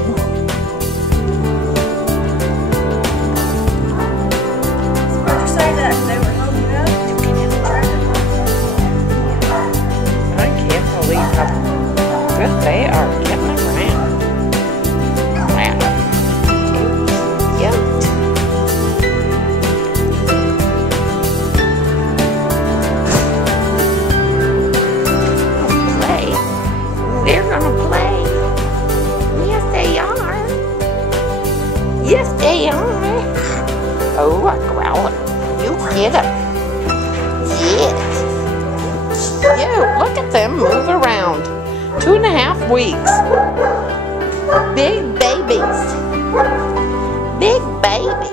good. Why'd you say that? They were holding up? I can't believe how good they are getting around. Wow. Cute. Play. They're gonna play. Yes, they are. Yes, they are. Oh, growling. You get them. Yes. Cute. Look at them move around. 2.5 weeks. Big babies. Big baby.